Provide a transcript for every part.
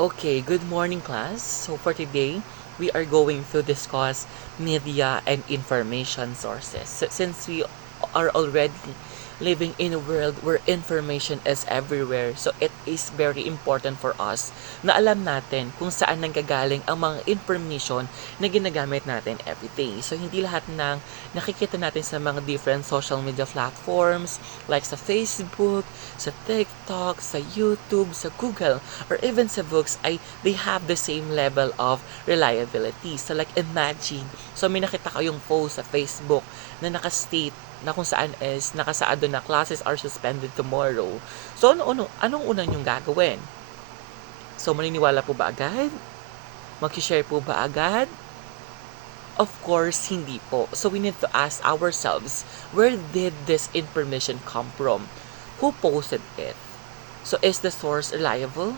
Okay, good morning class. So for today, we are going to discuss media and information sources. Since we are already living in a world where information is everywhere, so it is very important for us na alam natin kung saan nanggagaling ang mga information na ginagamit natin everyday. So hindi lahat ng nakikita natin sa mga different social media platforms like sa Facebook, sa TikTok, sa YouTube, sa Google, or even sa books ay they have the same level of reliability. So like imagine, so may nakita kayong post sa Facebook na nakastate na kung saan is nakasaad doon na classes are suspended tomorrow. So anong unang yung gagawin? So maniniwala po ba agad? Mag-share po ba agad? Of course, hindi po. So we need to ask ourselves, where did this information come from? Who posted it? So is the source reliable?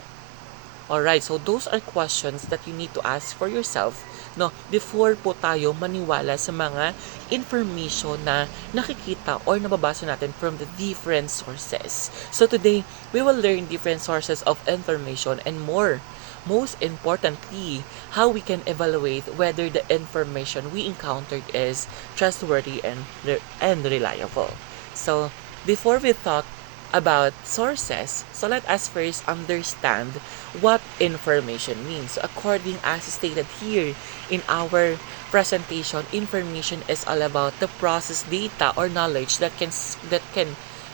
Alright, so those are questions that you need to ask for yourself, no, before po tayo maniwala sa mga information na nakikita or nababasa natin from the different sources. So today, we will learn different sources of information and more. Most importantly, how we can evaluate whether the information we encountered is trustworthy and reliable. So, before we talk about sources, so let us first understand what information means. So according as stated here in our presentation, information is all about the process data or knowledge that can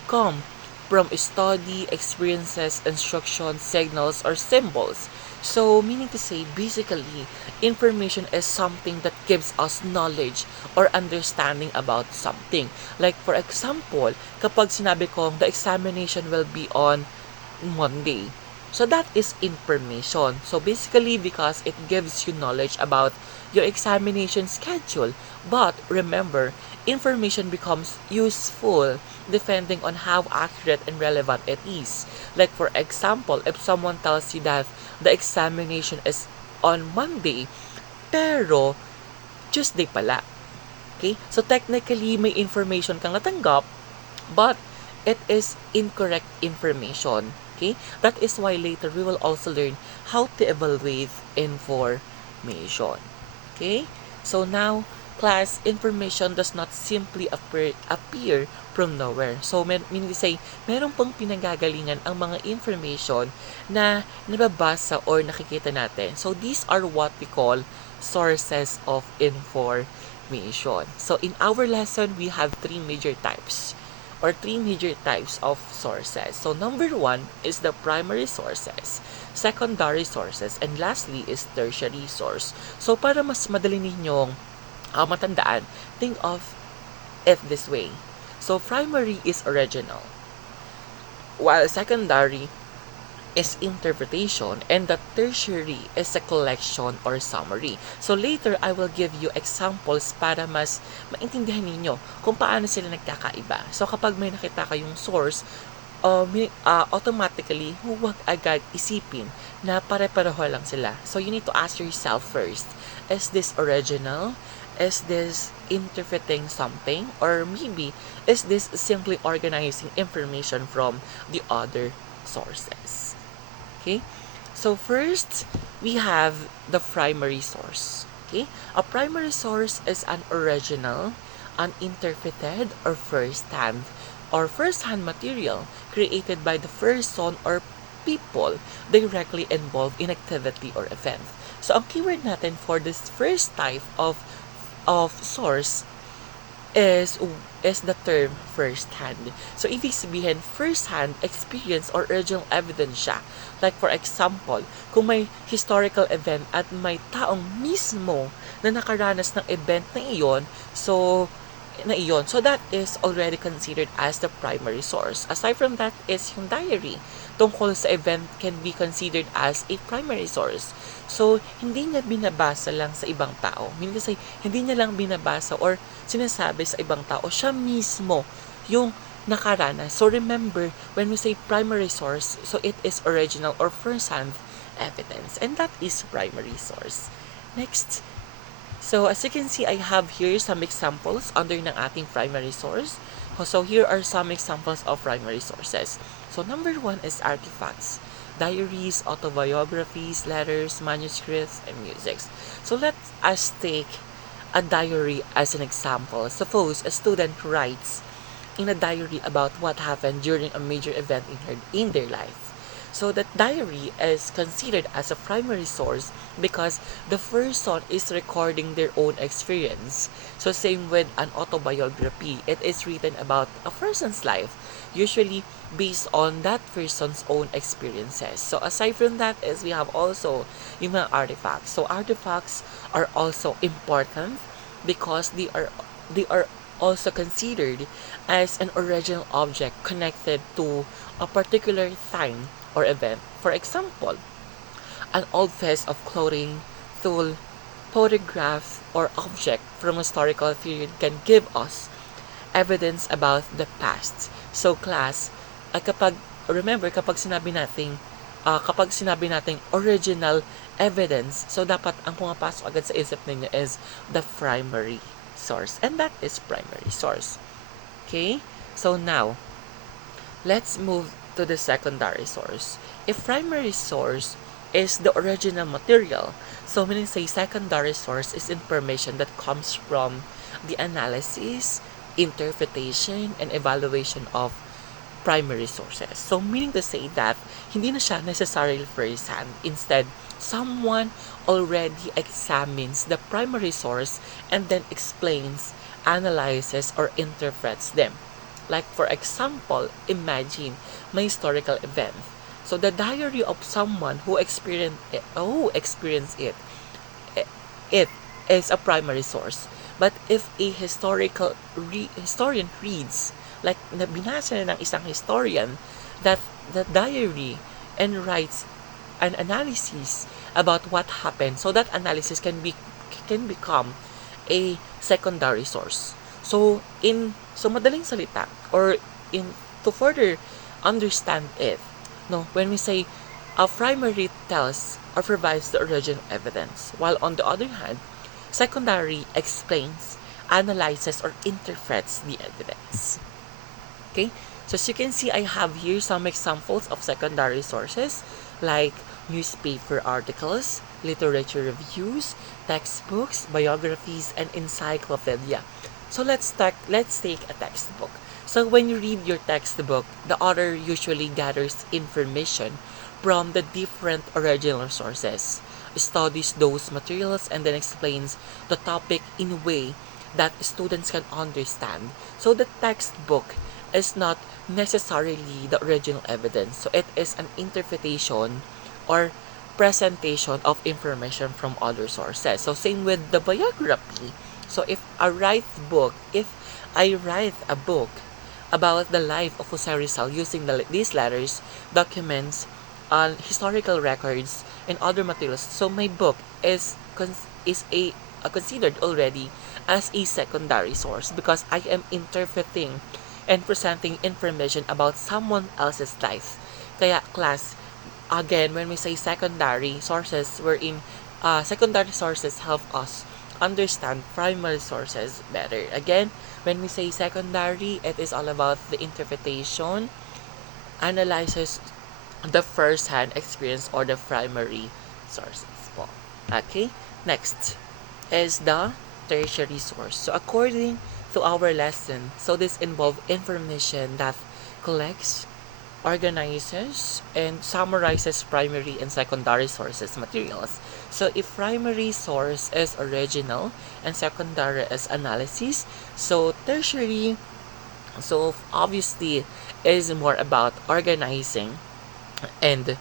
come from study, experiences, instructions, signals, or symbols. So, meaning to say, basically, information is something that gives us knowledge or understanding about something. Like, for example, kapag sinabi kong the examination will be on Monday. So, that is information. So, basically, because it gives you knowledge about your examination schedule. But, remember, information becomes useful depending on how accurate and relevant it is. Like, for example, if someone tells you that the examination is on Monday, pero Tuesday pala. Okay? So technically, may information kang natanggap, but it is incorrect information. Okay? That is why later we will also learn how to evaluate information. Okay? So now, class, information does not simply appear from nowhere. So, meaning to say, meron pang pinanggagalingan ang mga information na nababasa or nakikita natin. So, these are what we call sources of information. So, in our lesson, we have three major types of sources. So, number one is the primary sources, secondary sources, and lastly is tertiary source. So, para mas madali ninyong matandaan, think of it this way. So, primary is original, while secondary is interpretation, and the tertiary is a collection or summary. So, later, I will give you examples para mas maintindihan ninyo kung paano sila nagkakaiba. So, kapag may nakita kayong source, automatically, huwag agad isipin na pare-pareho lang sila. So, you need to ask yourself first, is this original? Is this interpreting something? Or maybe, is this simply organizing information from the other sources? Okay? So, first, we have the primary source. Okay? A primary source is an original, uninterpreted, or first-hand material created by the person or people directly involved in activity or event. So, ang keyword natin for this first type of source is the term first-hand. So, ibig sabihin, first-hand experience or original evidence siya. Like, for example, kung may historical event at may taong mismo na nakaranas ng event na iyon, so that is already considered as the primary source. Aside from that is yung diary tungkol sa event can be considered as a primary source. So, hindi niya binabasa lang sa ibang tao. Meaning to say, hindi niya lang binabasa or sinasabi sa ibang tao. Siya mismo yung nakaranas. So, remember, when we say primary source, so it is original or first-hand evidence. And that is primary source. Next, so, as you can see, I have here some examples under ng ating primary source. So, here are some examples of primary sources. So, number one is artifacts. diaries, autobiographies, letters, manuscripts, and music. So let us take a diary as an example. Suppose a student writes in a diary about what happened during a major event in their life. So that diary is considered as a primary source because the person is recording their own experience. So same with an autobiography, it is written about a person's life, usually based on that person's own experiences. So aside from that is we have also yung mga artifacts. So artifacts are also important because they are also considered as an original object connected to a particular time or event. For example, an old piece of clothing, tool, photograph, or object from a historical period can give us evidence about the past. So class, kapag sinabi nating original evidence, so dapat ang pumapasok agad sa isip ninyo is the primary source. And that is primary source. Okay? So now, let's move to the secondary source. If primary source is the original material, so meaning say secondary source is information that comes from the analysis, interpretation, and evaluation of primary sources. So meaning to say that hindi na siya necessarily first-hand. Instead, someone already examines the primary source and then explains, analyzes, or interprets them. Like for example, imagine my historical event. So the diary of someone who experienced it, it is a primary source. But if a historian reads, like binasa na ng isang historian, that diary and writes an analysis about what happened, so that analysis can become a secondary source. So madaling salita, or in to further understand it, no, when we say a primary tells or provides the original evidence, while on the other hand, secondary explains, analyzes, or interprets the evidence. Okay? So as you can see, I have here some examples of secondary sources like newspaper articles, literature reviews, textbooks, biographies, and encyclopedia. So let's take a textbook. So when you read your textbook, the author usually gathers information from the different original sources, studies those materials, and then explains the topic in a way that students can understand. So the textbook is not necessarily the original evidence. So it is an interpretation or presentation of information from other sources. So same with the biography. So if I write a book about the life of Jose Rizal using these letters, documents, historical records, and other materials, so my book is considered already as a secondary source because I am interpreting and presenting information about someone else's life. Kaya class, again, when we say secondary sources, secondary sources help us understand primary sources better. Again, when we say secondary, it is all about the interpretation, analyzes the first-hand experience or the primary sources po. Okay? Next is the tertiary source. So according to our lesson, so this involves information that collects, organizes, and summarizes primary and secondary sources materials. So if primary source is original and secondary is analysis, so tertiary, so obviously is more about organizing and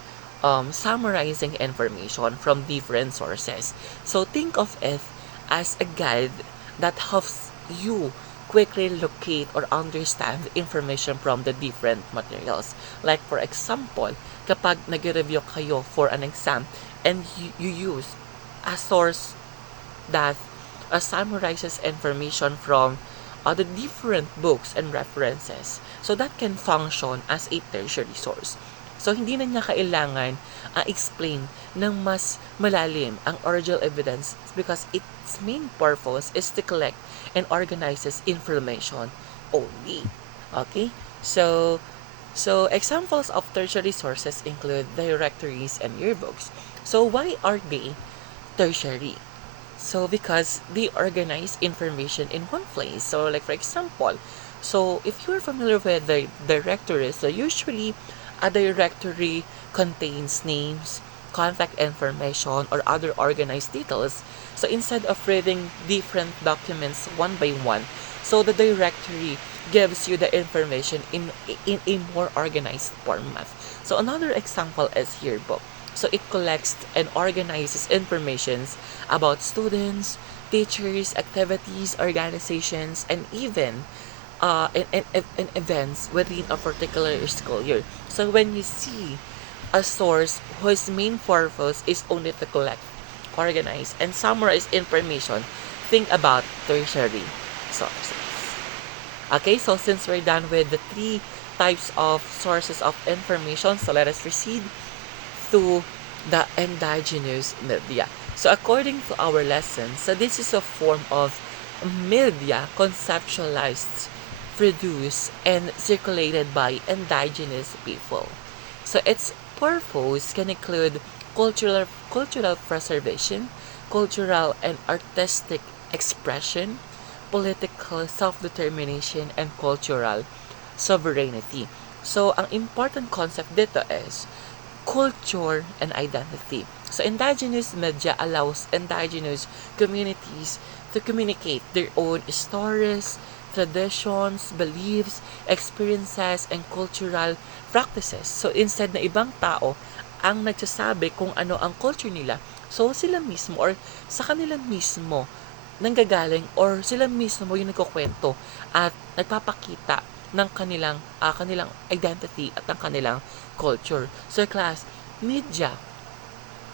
summarizing information from different sources. So think of it as a guide that helps you quickly locate or understand information from the different materials. Like for example, kapag nag-review kayo for an exam and you use a source that summarizes information from the different books and references, so that can function as a tertiary source. So, hindi na niya kailangan explain ng mas malalim ang original evidence because its main purpose is to collect and organizes information only. Okay? So So examples of tertiary sources include directories and yearbooks. So why are they tertiary? So because they organize information in one place. So like for example, so if you're familiar with the directories, so usually a directory contains names, contact information, or other organized details. So instead of reading different documents one by one, so the directory gives you the information in a more organized format. So another example is yearbook. So it collects and organizes informations about students, teachers, activities, organizations, and even in events within a particular school year. So when you see a source whose main purpose is only to collect, organize, and summarize information, think about tertiary sources. Okay, so since we're done with the three types of sources of information, so let us proceed to the endogenous media. So according to our lesson, so this is a form of media conceptualized, produced, and circulated by indigenous people. So its purpose can include cultural preservation, cultural and artistic expression, political self-determination, and cultural sovereignty. So ang important concept dito is culture and identity. So indigenous media allows indigenous communities to communicate their own stories, traditions, beliefs, experiences, and cultural practices. So instead na ibang tao ang nagsasabi kung ano ang culture nila, so sila mismo or sa kanila mismo nanggagaling or sila mismo yung nagkukwento at nagpapakita ng kanilang identity at ng kanilang culture. So class, media.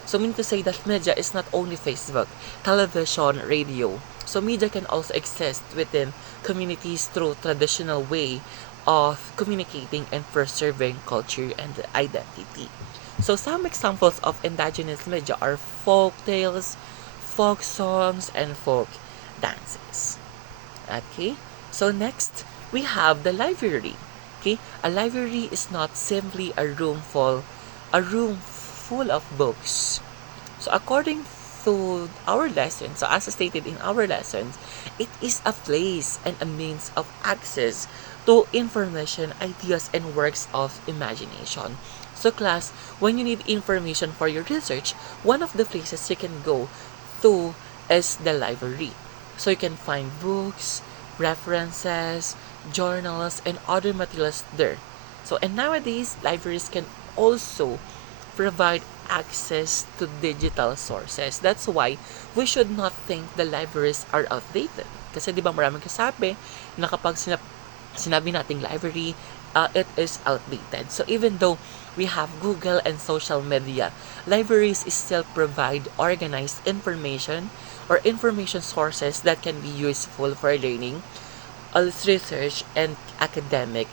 So mean to say that media is not only Facebook, television, radio. So media can also exist within communities through traditional way of communicating and preserving culture and identity. So some examples of indigenous media are folk tales, folk songs, and folk dances. Okay, so next we have the library. Okay, a library is not simply a room full of books. So according to our lesson, so as stated in our lessons, it is a place and a means of access to information, ideas, and works of imagination. So class, when you need information for your research, one of the places you can go to is the library. So you can find books, references, journals, and other materials there. So and nowadays, libraries can also provide access to digital sources. That's why we should not think the libraries are outdated. Kasi di ba maraming kasabi na kapag sinabi nating library, it is outdated. So even though we have Google and social media, libraries still provide organized information or information sources that can be useful for learning, research, and academic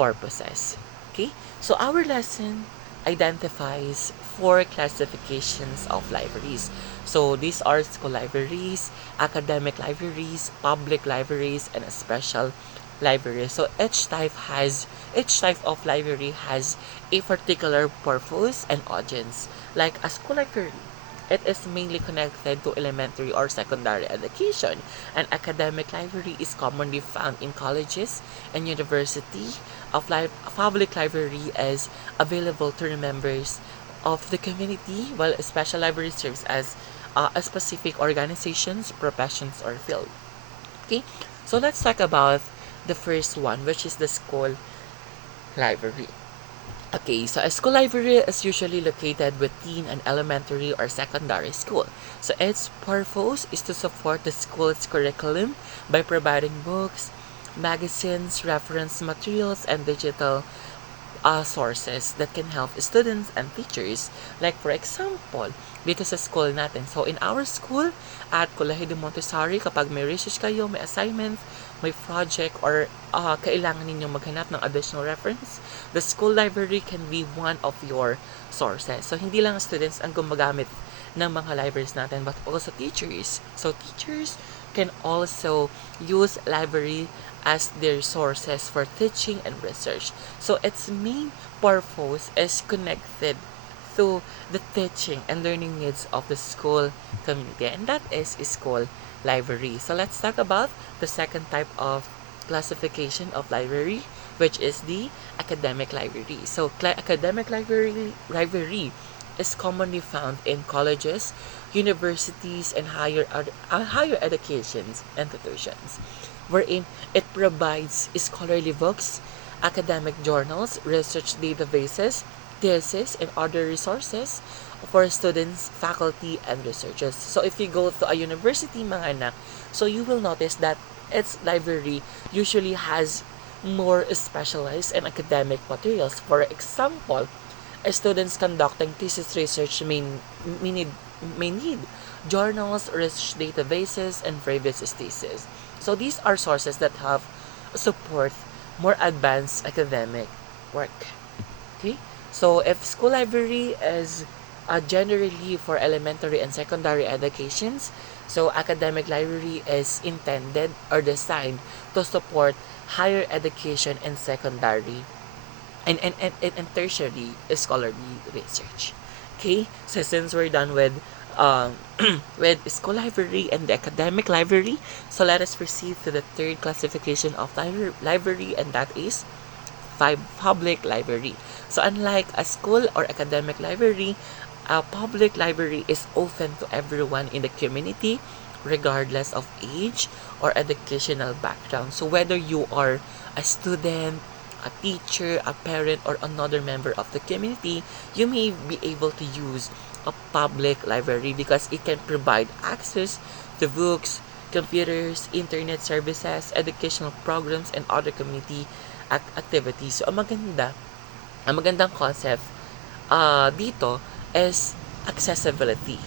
purposes. Okay? So our lesson identifies four classifications of libraries. So these are school libraries, academic libraries, public libraries, and special libraries. So each type of library has a particular purpose and audience. Like a school library, it is mainly connected to elementary or secondary education. An academic library is commonly found in colleges and university. A public library is available to members of the community, while a special library serves as a specific organizations, professions, or field. Okay, so let's talk about the first one, which is the school library. Okay, so a school library is usually located within an elementary or secondary school. So its purpose is to support the school's curriculum by providing books, magazines, reference materials, and digital sources that can help students and teachers. Like for example, dito sa school natin. So in our school at Colegio de Montessori, kapag may research kayo, may assignment, may project, or kailangan ninyong maghanap ng additional reference, the school library can be one of your sources. So hindi lang students ang gumagamit ng mga libraries natin, but also teachers. So teachers can also use library as their sources for teaching and research. So its main purpose is connected to the teaching and learning needs of the school community, and that is school library. So let's talk about the second type of classification of library, which is the academic library. So academic library is commonly found in colleges, universities, and higher education institutions, wherein it provides scholarly books, academic journals, research databases, thesis, and other resources for students, faculty, and researchers. So if you go to a university, mga anak, so you will notice that its library usually has more specialized and academic materials. For example, students conducting thesis research may need, may need journals, research databases, and previous theses. So these are sources that have support more advanced academic work. Okay? So if school library is generally for elementary and secondary educations, so academic library is intended or designed to support higher education and secondary and tertiary scholarly research. Okay, so since we're done with with school library and the academic library, so let us proceed to the third classification of library, and that is public library. So unlike a school or academic library, a public library is open to everyone in the community, regardless of age or educational background. So whether you are a student, a teacher, a parent, or another member of the community, you may be able to use a public library because it can provide access to books, computers, internet services, educational programs, and other community activities. So ang magandang concept dito is accessibility.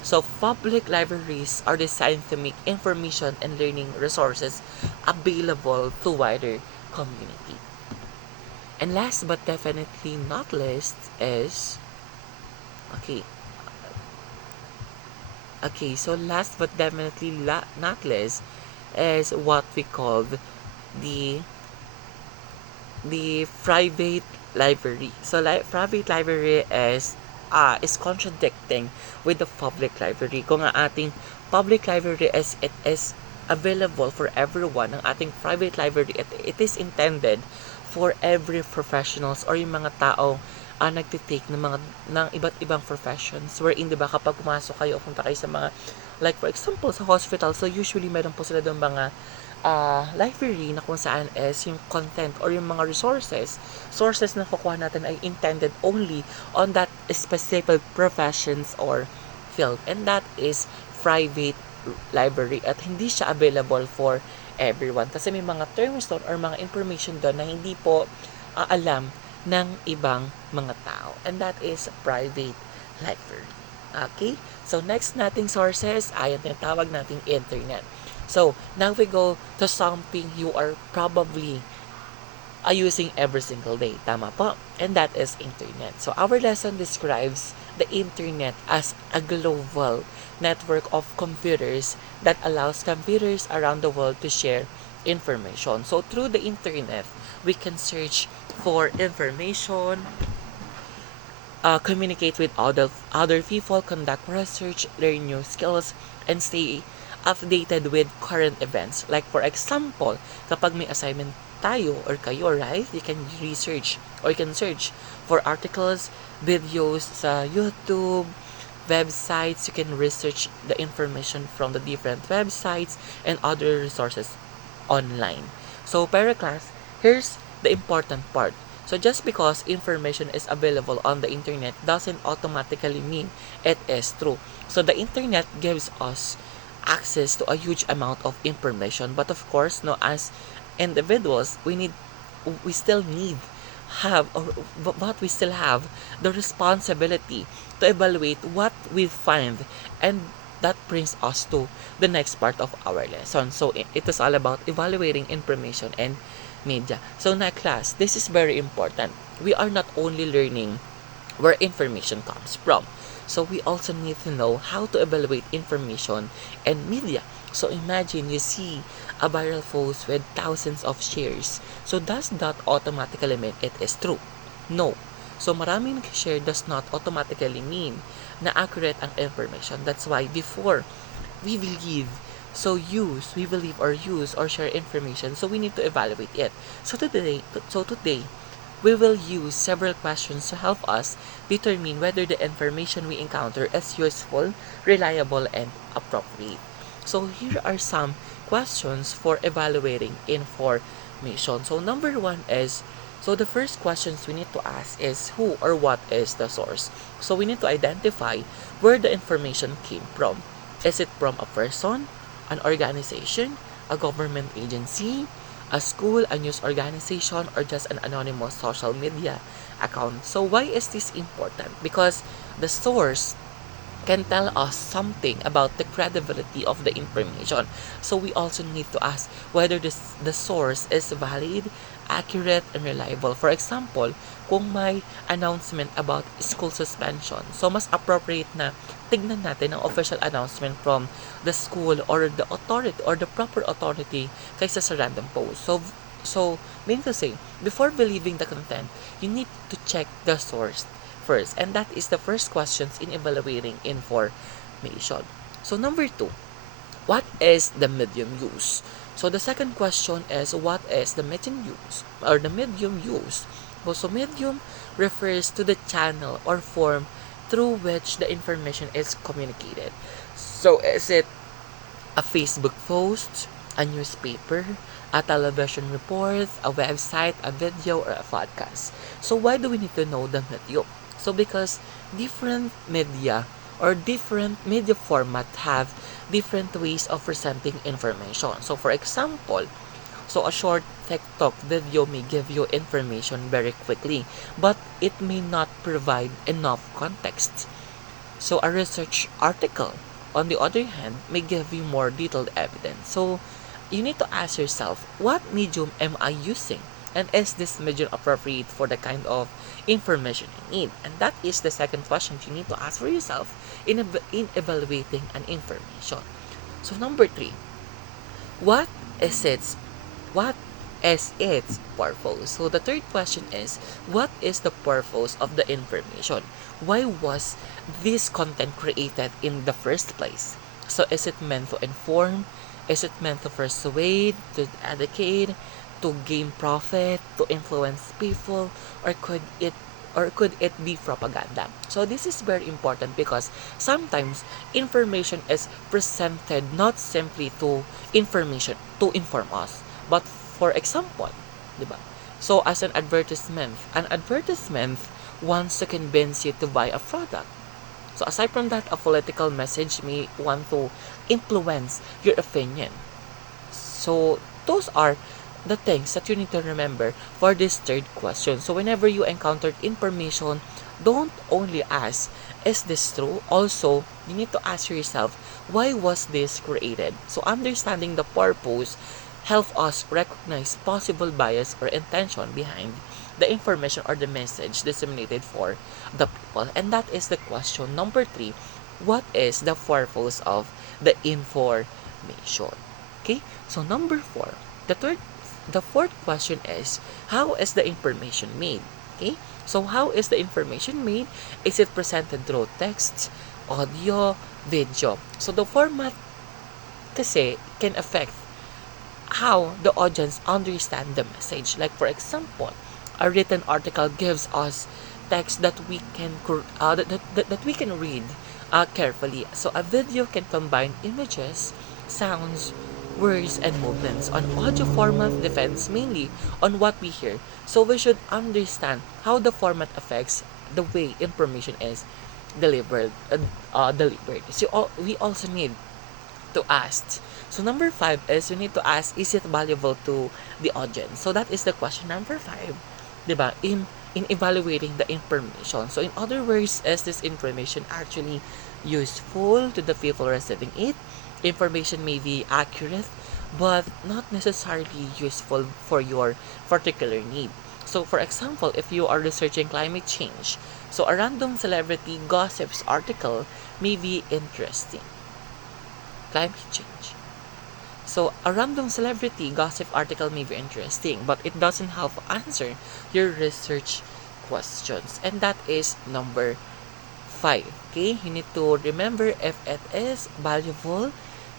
So public libraries are designed to make information and learning resources available to wider community. And last but definitely not least is okay. Okay, so last but definitely not least is what we called the private library. So private library is contradicting with the public library. Kung ang ating public library is it is available for everyone, ang ating private library it is intended for every professionals or yung mga tao nagtitake ng iba't ibang professions, wherein 'di ba kapag pumasok kayo o punta kayo sa mga like for example sa hospital, so usually meron po sila doon mga library na kung saan is yung content or yung mga sources na kukuha natin ay intended only on that specific professions or field, and that is private library at hindi siya available for everyone kasi may mga terms doon or mga information doon na hindi po alam ng ibang mga tao, and that is private library. Okay? So next nating sources ay ang tinatawag nating internet. So now we go to something you are probably using every single day. Tama po? And that is internet. So our lesson describes the internet as a global network of computers that allows computers around the world to share information. So through the internet, we can search for information, communicate with other people, conduct research, learn new skills, and stay updated with current events. Like for example, kapag may assignment tayo or kayo, right? You can research or you can search for articles, videos sa YouTube, websites. You can research the information from the different websites and other resources online. So, para class, here's the important part. So just because information is available on the internet doesn't automatically mean it is true. So the internet gives us access to a huge amount of information, but of course, no, as individuals, we still need have or but we still have the responsibility to evaluate what we find, and that brings us to the next part of our lesson. So it is all about evaluating information and media. So na class, this is very important. We are not only learning where information comes from. So we also need to know how to evaluate information and media. So imagine you see a viral post with thousands of shares. So does that automatically mean it is true? No. So maraming nag-share does not automatically mean na accurate ang information. That's why before we believe we believe or use or share information, so we need to evaluate it. So today we will use several questions to help us determine whether the information we encounter is useful, reliable, and appropriate. So here are some questions for evaluating information. So number one is, so the first questions we need to ask is who or what is the source. So we need to identify where the information came from. Is it from a person, an organization, a government agency, a school, a news organization, or just an anonymous social media account? So why is this important? Because the source can tell us something about the credibility of the information. So we also need to ask whether the source is valid, accurate, and reliable. For example, kung may announcement about school suspension, so mas appropriate na tignan natin ang official announcement from the school or the authority or the proper authority kaysa sa random post. So meaning to say, before believing the content, you need to check the source first. And that is the first questions in evaluating information. So number two, what is the medium used? So the second question is, what is the medium used or the medium used? So medium refers to the channel or form through which the information is communicated. So is it a Facebook post, a newspaper, a television report, a website, a video, or a podcast? So why do we need to know the medium? So because different media or different media format have different ways of presenting information. So for example, so a short TikTok video may give you information very quickly, but it may not provide enough context. So a research article, on the other hand, may give you more detailed evidence. So you need to ask yourself, what medium am I using? And is this medium appropriate for the kind of information you need? And that is the second question you need to ask for yourself in evaluating an information. So number three, what is its what is its purpose? So the third question is, what is the purpose of the information? Why was this content created in the first place? So is it meant to inform? Is it meant to persuade, to educate, to gain profit, to influence people, or could it be propaganda? So this is very important because sometimes information is presented not simply to information to inform us, but for example, diba? So as an advertisement wants to convince you to buy a product. So aside from that, a political message may want to influence your opinion. So those are the things that you need to remember for this third question. So whenever you encounter information, don't only ask, is this true? Also, you need to ask yourself, why was this created? So understanding the purpose help us recognize possible bias or intention behind the information or the message disseminated for the people. And that is the question number three, what is the purpose of the information? Okay, so number four, the fourth question is, how is the information made? Okay, so how is the information made? Is it presented through text, audio, video? So the format kasi can affect how the audience understand the message. Like for example, a written article gives us text that we can that we can read carefully. So a video can combine images, sounds, words, and movements. On audio format depends mainly on what we hear. So we should understand how the format affects the way information is delivered. So we also need to ask. So number five is you need to ask, is it valuable to the audience? So that is the question number five, diba? In evaluating the information. So in other words, is this information actually useful to the people receiving it? Information may be accurate, but not necessarily useful for your particular need. So for example, if you are researching climate change, So a random celebrity gossips article may be interesting. Climate change. So a random celebrity gossip article may be interesting, but it doesn't help answer your research questions. And that is number 5. Okay, you need to remember if it is valuable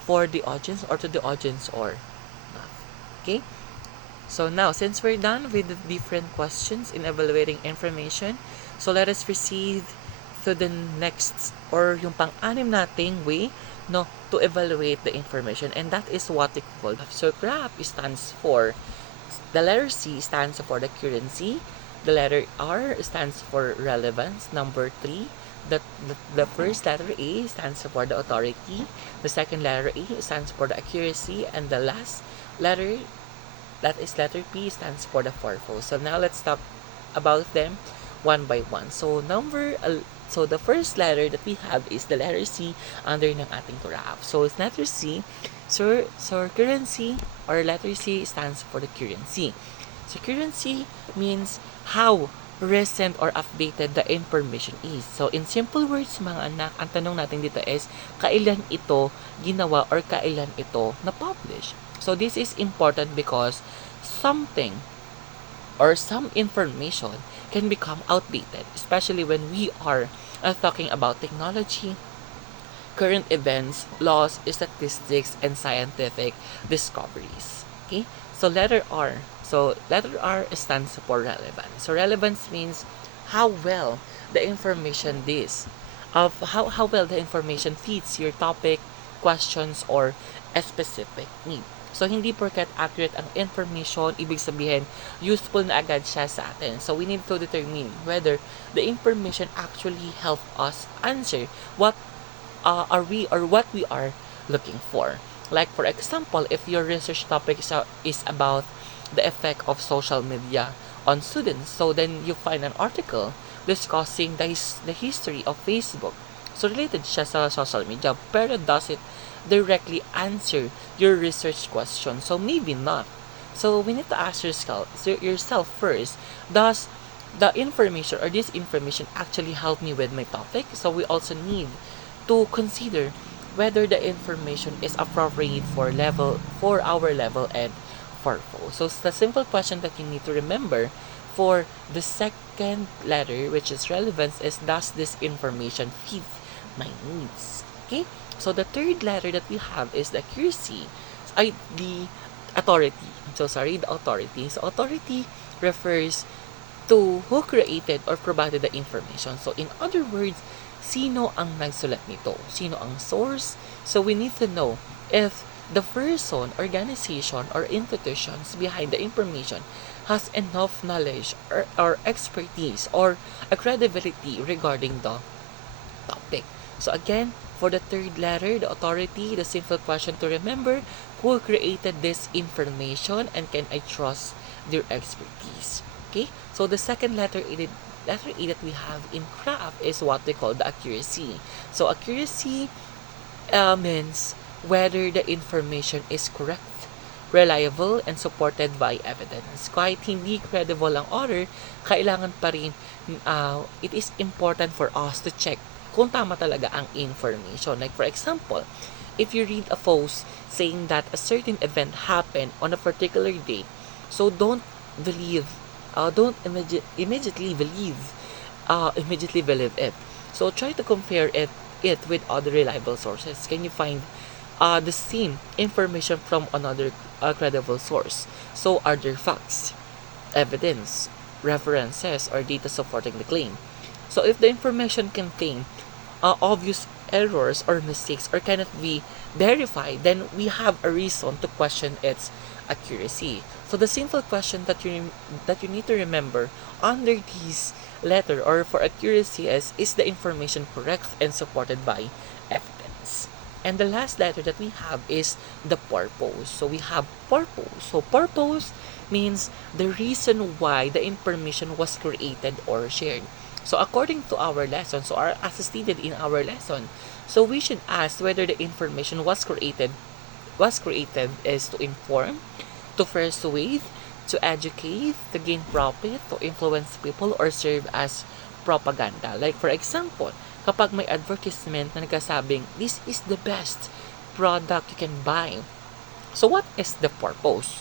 for the audience or to the audience or not. Okay, so now since we're done with the different questions in evaluating information, so let us proceed to the next or yung pang-anim nating way no to evaluate the information, and that is what we call graph. So graph stands for, the letter C stands for the currency, the letter R stands for relevance, number 3 the first letter A stands for the authority, the second letter A stands for the accuracy, and the last letter, that is letter P, stands for the purpose. So now let's talk about them one by one. So the first letter that we have is the letter C under ng ating graph. So it's letter C. So currency or letter C stands for the currency. So currency means how recent or updated the information is. So in simple words mga anak, ang tanong natin dito is kailan ito ginawa or kailan ito na-publish. So this is important because something or some information can become outdated, especially when we are talking about technology, current events, laws, statistics, and scientific discoveries. Okay? So letter R. So letter R stands for relevance. So relevance means how well the information how well the information fits your topic, questions, or a specific need. So, hindi porket accurate ang information, ibig sabihin, useful na agad siya sa atin. So, we need to determine whether the information actually help us answer what are we or what we are looking for. Like, for example, if your research topic is about the effect of social media on students, so then you find an article discussing the history of Facebook. So, related siya sa social media, pero does it directly answer your research question? So maybe not. So we need to ask yourself first, does the information or this information actually help me with my topic? So we also need to consider whether the information is appropriate for our level and purpose. So the simple question that you need to remember for the second letter, which is relevance, is does this information fit my needs? Okay? So the third letter that we have is the accuracy, the authority. The authority. So authority refers to who created or provided the information. So in other words, sino ang nagsulat nito? Sino ang source? So we need to know if the person, organization, or institutions behind the information has enough knowledge or expertise or a credibility regarding the topic. So again, for the third letter, the authority, the simple question to remember, who created this information and can I trust their expertise? Okay? So the second letter A that we have in craft is what we call the accuracy. So accuracy means whether the information is correct, reliable, and supported by evidence. Kahit hindi credible ang author, kailangan pa rin, it is important for us to check kung tama talaga ang information. Like for example, if you read a post saying that a certain event happened on a particular date, so don't immediately believe it. So try to compare it with other reliable sources. Can you find the same information from another credible source? So are there facts, evidence, references, or data supporting the claim? So if the information contains obvious errors or mistakes or cannot be verified, then we have a reason to question its accuracy. So the simple question that you need to remember under this letter or for accuracy is the information correct and supported by evidence? And the last letter that we have is the purpose. So we have purpose. So purpose means the reason why the information was created or shared. So according to our lesson, as stated in our lesson, so we should ask whether the information was created is to inform, to persuade, to educate, to gain profit, to influence people, or serve as propaganda. Like for example, kapag may advertisement na nagsasabing, this is the best product you can buy. So what is the purpose?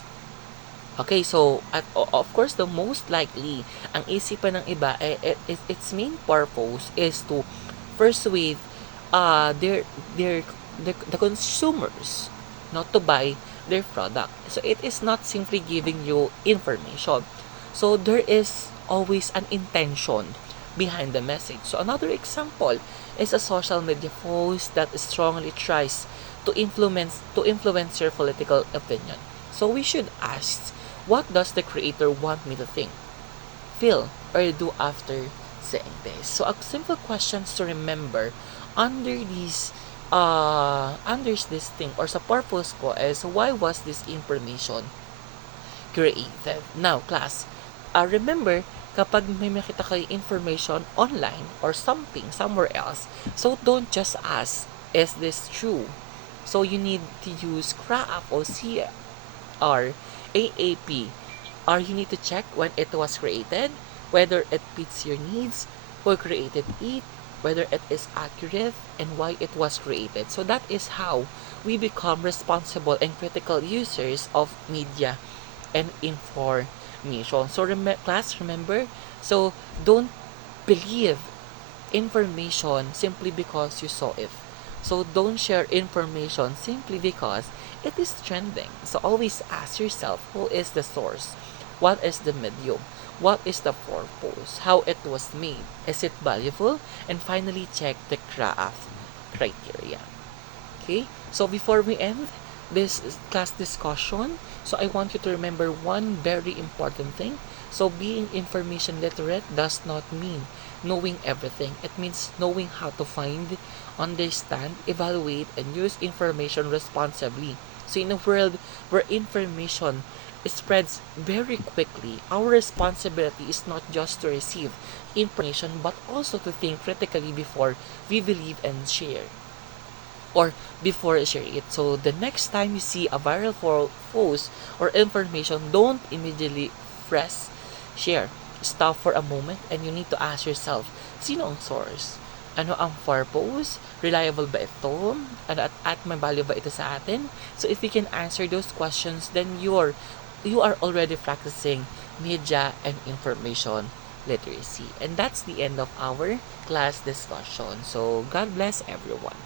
Okay, so of course, the most likely, ang isipan ng iba, its main purpose is to persuade uh, their, their, the consumers not to buy their product. So it is not simply giving you information. So there is always an intention behind the message. So another example is a social media post that strongly tries to influence your political opinion. So we should ask, what does the creator want me to think, feel, or do after seeing this? So a simple questions to remember under this thing or sa purpose ko is, why was this information created? Now, class, remember, kapag may makita kayo information online or something somewhere else, so don't just ask, is this true? So you need to use CRAF or CR, AAP, or you need to check when it was created, whether it fits your needs, who created it, whether it is accurate, and why it was created. So that is how we become responsible and critical users of media and information. So class, remember, so don't believe information simply because you saw it. So don't share information simply because it is trending. So always ask yourself, who is the source? What is the medium? What is the purpose? How it was made? Is it valuable? And finally, check the craft criteria. Okay? So before we end this class discussion, so I want you to remember one very important thing. So being information literate does not mean knowing everything. It means knowing how to find, understand, evaluate, and use information responsibly. So in a world where information spreads very quickly, our responsibility is not just to receive information but also to think critically before we believe and share, or before you share it. So the next time you see a viral post or information, don't immediately press share. Stop for a moment and you need to ask yourself, sino ang source? Ano ang purpose? Reliable ba ito? Ano at may value ba ito sa atin? So if you can answer those questions, then you are already practicing media and information literacy. And that's the end of our class discussion. So God bless everyone.